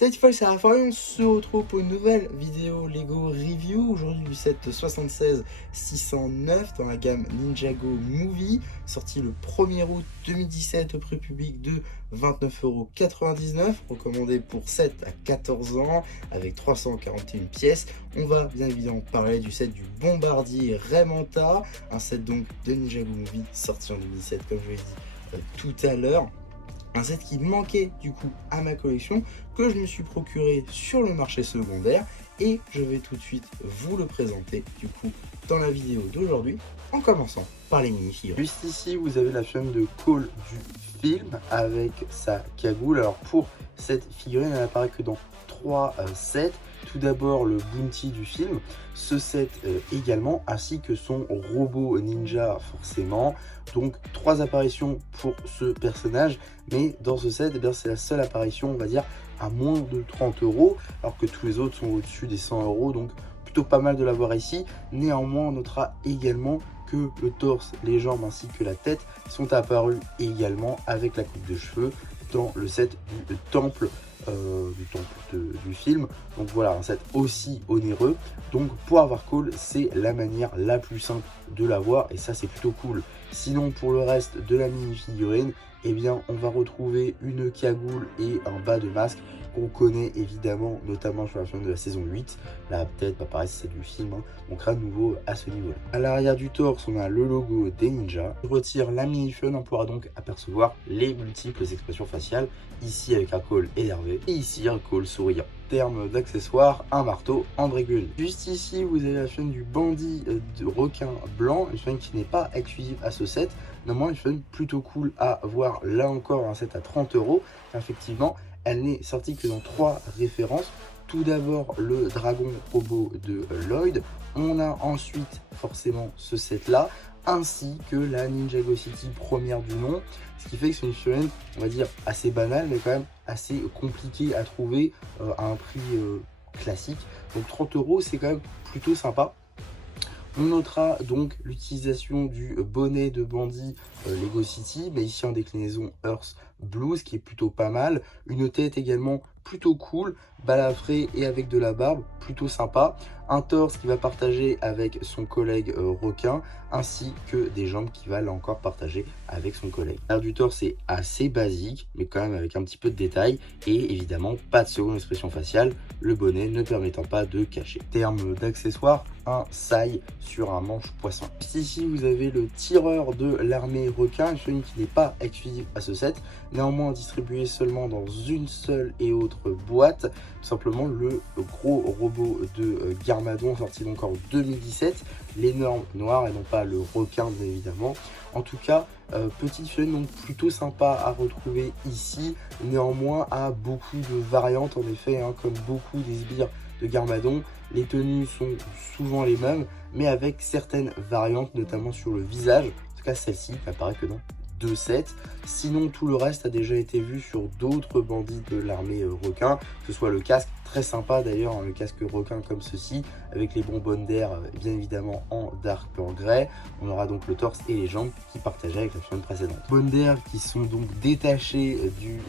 Cette fois, c'est la fin et on se retrouve pour une nouvelle vidéo Lego Review. Aujourd'hui, du set 76-609 dans la gamme Ninjago Movie, sorti le 1er août 2017 au prix public de 29,99 €, recommandé pour 7 à 14 ans avec 341 pièces. On va bien évidemment parler du set du Bombardier Raymanta, un set donc de Ninjago Movie sorti en 2017 comme je l'ai dit tout à l'heure. Un set qui manquait du coup à ma collection, que je me suis procuré sur le marché secondaire, et je vais tout de suite vous le présenter du coup dans la vidéo d'aujourd'hui, en commençant par les mini-figurines. Juste ici, vous avez la figurine de Cole du film avec sa cagoule. Alors pour cette figurine, elle apparaît que dans 3 sets. Tout d'abord le Bounty du film, ce set également, ainsi que son robot ninja forcément. Donc 3 apparitions pour ce personnage, mais dans ce set, c'est la seule apparition, on va dire, à moins de 30 €, alors que tous les autres sont au-dessus des 100 €, donc plutôt pas mal de l'avoir ici. Néanmoins, on notera également que le torse, les jambes ainsi que la tête sont apparus également avec la coupe de cheveux dans le set du temple du film. Donc voilà, un set aussi onéreux. Donc pour avoir Cole, c'est la manière la plus simple de l'avoir, et ça c'est plutôt cool. Sinon pour le reste de la mini figurine, eh bien on va retrouver une cagoule et un bas de masque qu'on connaît évidemment, notamment sur la fin de la saison 8. La tête, pareil, c'est du film, hein, donc rien de nouveau à ce niveau-là. À l'arrière du torse, on a le logo des ninjas. On retire la mini-fun, on pourra donc apercevoir les multiples expressions faciales, ici avec un Cole énervé, et ici un Cole souriant. Terme d'accessoires, un marteau en dragune. Juste ici, vous avez la chaîne du bandit de requin blanc, une chaîne qui n'est pas exclusive à ce set. Normalement, une chaîne plutôt cool à voir. Là encore, un set à 30 €. Effectivement, elle n'est sortie que dans 3 références. Tout d'abord, le dragon robot de Lloyd. On a ensuite forcément ce set-là, ainsi que la Ninjago City première du nom. Ce qui fait que c'est une figurine, on va dire, assez banale, mais quand même assez compliquée à trouver à un prix classique. Donc 30 €, c'est quand même plutôt sympa. On notera donc l'utilisation du bonnet de bandit Lego City, mais ici en déclinaison Earth Blues, qui est plutôt pas mal. Une tête également plutôt cool, balafré et avec de la barbe, plutôt sympa. Un torse qui va partager avec son collègue requin, ainsi que des jambes qui va là encore partager avec son collègue. L'air du torse est assez basique, mais quand même avec un petit peu de détail, et évidemment pas de seconde expression faciale, le bonnet ne permettant pas de cacher. Terme d'accessoires, un saille sur un manche poisson. Ici, vous avez le tireur de l'armée requin, une figurine qui n'est pas exclusive à ce set, néanmoins distribué seulement dans une seule et autre boîte, tout simplement le gros robot de Garmadon, sorti donc en 2017, l'énorme noir et non pas le requin bien évidemment. En tout cas, petite figurine donc plutôt sympa à retrouver ici, néanmoins à beaucoup de variantes en effet, hein, comme beaucoup des sbires de Garmadon. Les tenues sont souvent les mêmes, mais avec certaines variantes, notamment sur le visage. En tout cas, celle-ci n'apparaît que dans 2 sets. Sinon, tout le reste a déjà été vu sur d'autres bandits de l'armée requin, que ce soit le casque, très sympa d'ailleurs, hein, le casque requin comme ceci, avec les bonbonnes d'air bien évidemment en dark en grey. On aura donc le torse et les jambes qui partageaient avec la figurine précédente. Bonnes d'air qui sont donc détachées du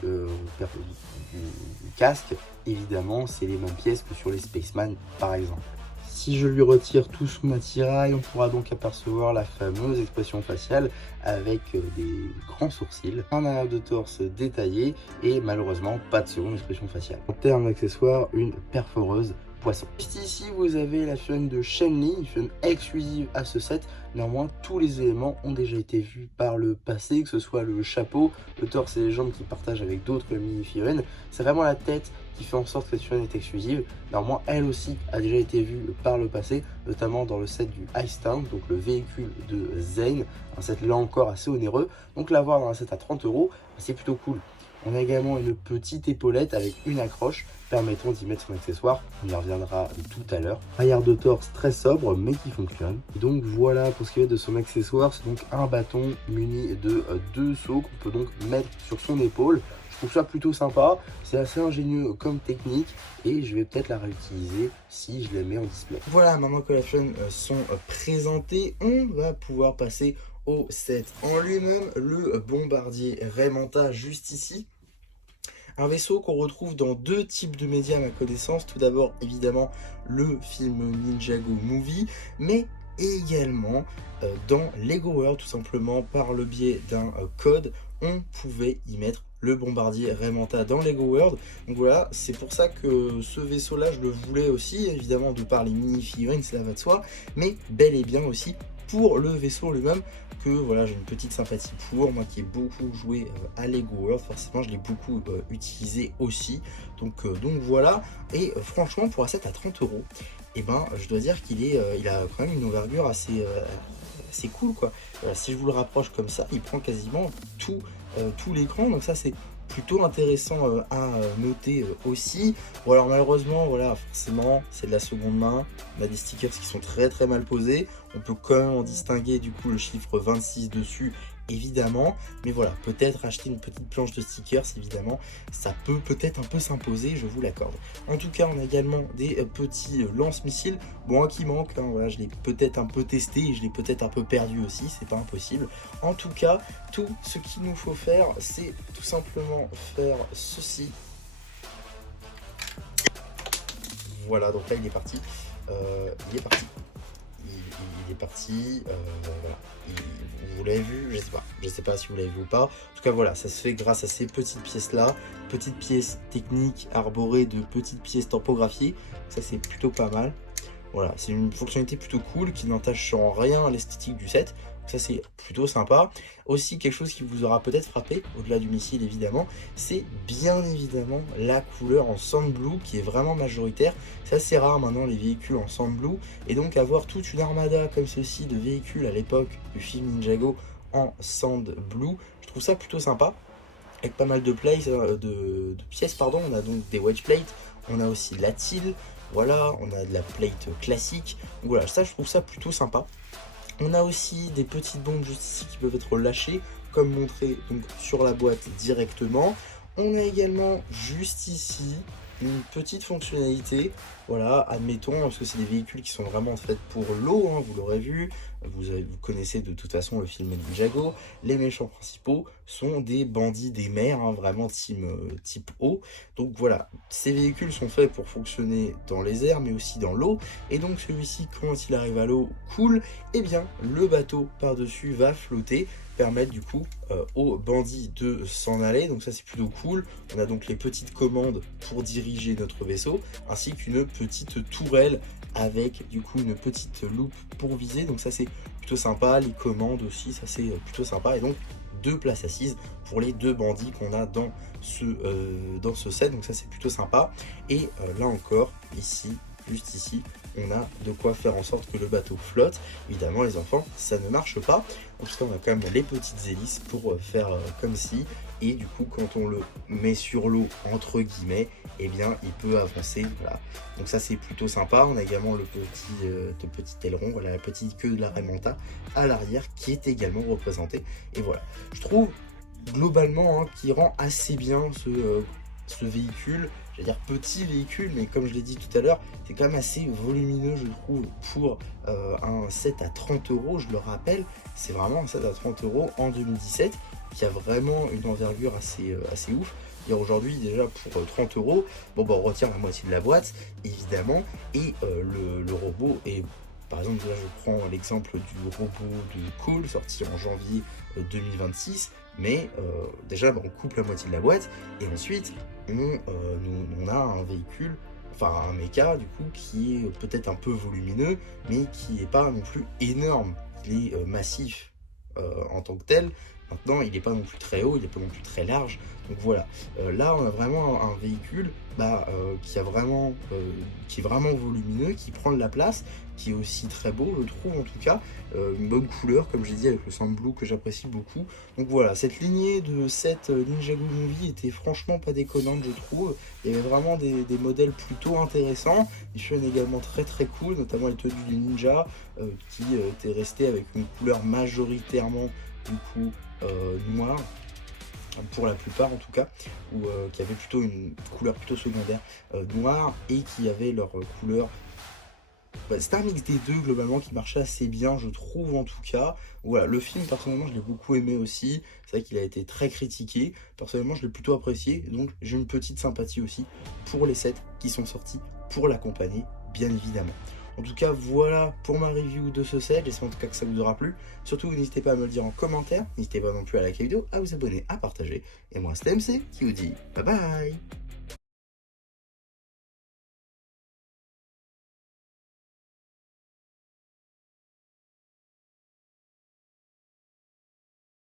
casque. Évidemment, c'est les mêmes pièces que sur les Spaceman par exemple. Si je lui retire tout son attirail, on pourra donc apercevoir la fameuse expression faciale avec des grands sourcils, un arrière de torse détaillé et malheureusement pas de seconde expression faciale. En termes d'accessoires, une perforeuse poisson. Juste ici, vous avez la figurine de Shenli, une figurine exclusive à ce set. Néanmoins, tous les éléments ont déjà été vus par le passé, que ce soit le chapeau, le torse et les jambes qui partagent avec d'autres mini-figurines. C'est vraiment la tête qui fait en sorte que cette figurine est exclusive. Néanmoins, elle aussi a déjà été vue par le passé, notamment dans le set du Ice Town, donc le véhicule de Zane, un set là encore assez onéreux. Donc l'avoir dans un set à 30 €, c'est plutôt cool. On a également une petite épaulette avec une accroche permettant d'y mettre son accessoire. On y reviendra tout à l'heure. Arrière de torse très sobre mais qui fonctionne. Donc voilà pour ce qui est de son accessoire. C'est donc un bâton muni de 2 sauts qu'on peut donc mettre sur son épaule. Je trouve ça plutôt sympa. C'est assez ingénieux comme technique et je vais peut-être la réutiliser si je la mets en display. Voilà, maintenant que les figurines sont présentées, on va pouvoir passer au set en lui-même, le Bombardier Raymanta juste ici. Un vaisseau qu'on retrouve dans deux types de médias à ma connaissance. Tout d'abord, évidemment, le film Ninjago Movie, mais également dans Lego World, tout simplement par le biais d'un code, on pouvait y mettre le bombardier Raymanta dans Lego World. Donc voilà, c'est pour ça que ce vaisseau là je le voulais aussi, évidemment de par les mini-figurines, cela va de soi, mais bel et bien aussi pour le vaisseau lui-même, que voilà, j'ai une petite sympathie pour, moi qui ai beaucoup joué à Lego World, forcément je l'ai beaucoup utilisé aussi, donc voilà. Et franchement pour un set à 30€, et ben je dois dire qu'il est il a quand même une envergure assez cool quoi. Voilà, si je vous le rapproche comme ça, il prend quasiment tout l'écran, donc ça c'est plutôt intéressant à noter aussi. Bon alors malheureusement voilà, forcément c'est de la seconde main, on a des stickers qui sont très mal posés, on peut quand même en distinguer du coup le chiffre 26 dessus évidemment, mais voilà, peut-être acheter une petite planche de stickers évidemment, ça peut peut-être un peu s'imposer, je vous l'accorde. En tout cas on a également des petits lance-missiles, bon un qui manque, hein, voilà, je l'ai peut-être un peu testé et je l'ai peut-être un peu perdu aussi, c'est pas impossible. En tout cas, tout ce qu'il nous faut faire, c'est tout simplement faire ceci. Voilà, donc là il est parti. Il est parti. Il est parti. Voilà. Vous l'avez vu, je sais pas si vous l'avez vu ou pas. En tout cas voilà, ça se fait grâce à ces petites pièces là, petites pièces techniques arborées de petites pièces tampographiées. Ça c'est plutôt pas mal. Voilà, c'est une fonctionnalité plutôt cool qui n'entache en rien l'esthétique du set. Ça c'est plutôt sympa. Aussi quelque chose qui vous aura peut-être frappé, au-delà du missile évidemment, c'est bien évidemment la couleur en sand blue qui est vraiment majoritaire. C'est assez rare maintenant les véhicules en sand blue, et donc avoir toute une armada comme ceci de véhicules à l'époque du film Ninjago en sand blue, je trouve ça plutôt sympa. Avec pas mal de pièces, pardon. On a donc des wedge plates, on a aussi la tile, voilà, on a de la plate classique. Donc voilà, ça je trouve ça plutôt sympa. On a aussi des petites bombes juste ici qui peuvent être lâchées, comme montré donc sur la boîte directement. On a également juste ici une petite fonctionnalité, voilà, admettons, parce que c'est des véhicules qui sont vraiment faits pour l'eau, hein, vous l'aurez vu, vous connaissez de toute façon le film Ninjago, les méchants principaux sont des bandits des mers, hein, vraiment type eau, donc voilà, ces véhicules sont faits pour fonctionner dans les airs, mais aussi dans l'eau, et donc celui-ci, quand il arrive à l'eau, coule, et bien le bateau par-dessus va flotter, permettre du coup aux bandits de s'en aller, donc ça c'est plutôt cool. On a donc les petites commandes pour diriger notre vaisseau, ainsi qu'une petite tourelle avec du coup une petite loupe pour viser, donc ça c'est plutôt sympa. Les commandes aussi, ça c'est plutôt sympa, et donc deux places assises pour les deux bandits qu'on a dans ce set, donc ça c'est plutôt sympa. Et là encore, ici, juste ici, on a de quoi faire en sorte que le bateau flotte. Évidemment les enfants, ça ne marche pas. En tout cas on a quand même les petites hélices pour faire comme si, et du coup quand on le met sur l'eau entre guillemets, et bien il peut avancer, voilà. Donc ça c'est plutôt sympa. On a également le petit aileron, voilà, la petite queue de la Raymanta à l'arrière qui est également représentée. Et voilà, je trouve globalement qui rend assez bien ce véhicule. J'allais dire petit véhicule, mais comme je l'ai dit tout à l'heure, c'est quand même assez volumineux je trouve pour un set à 30€, je le rappelle, c'est vraiment un set à 30€ en 2017 qui a vraiment une envergure assez ouf. Et aujourd'hui déjà pour 30€, bon bah on retire la moitié de la boîte évidemment, et le robot est, par exemple là je prends l'exemple du robot de Cole sorti en janvier 2026, mais déjà bah, on coupe la moitié de la boîte, et ensuite on a un véhicule, enfin un méca du coup qui est peut-être un peu volumineux, mais qui n'est pas non plus énorme. Il est massif en tant que tel. Maintenant il n'est pas non plus très haut, il n'est pas non plus très large, donc voilà. Là on a vraiment un véhicule qui est vraiment volumineux, qui prend de la place, qui est aussi très beau je trouve, en tout cas une bonne couleur comme j'ai dit avec le sand blue que j'apprécie beaucoup. Donc voilà, cette lignée de cette Ninjago Movie était franchement pas déconnante je trouve. Il y avait vraiment des modèles plutôt intéressants, des chaînes également très cool, notamment les tenues des ninjas qui étaient restées avec une couleur majoritairement du coup noire pour la plupart en tout cas, ou qui avait plutôt une couleur plutôt secondaire noire, et qui avait leur couleur C'était un mix des deux globalement qui marchait assez bien, je trouve en tout cas. Voilà, le film personnellement je l'ai beaucoup aimé aussi. C'est vrai qu'il a été très critiqué. Personnellement je l'ai plutôt apprécié. Donc j'ai une petite sympathie aussi pour les sets qui sont sortis pour l'accompagner, bien évidemment. En tout cas, voilà pour ma review de ce set. J'espère en tout cas que ça vous aura plu. Surtout, n'hésitez pas à me le dire en commentaire. N'hésitez pas non plus à liker la vidéo, à vous abonner, à partager. Et moi, c'était MC qui vous dit bye bye.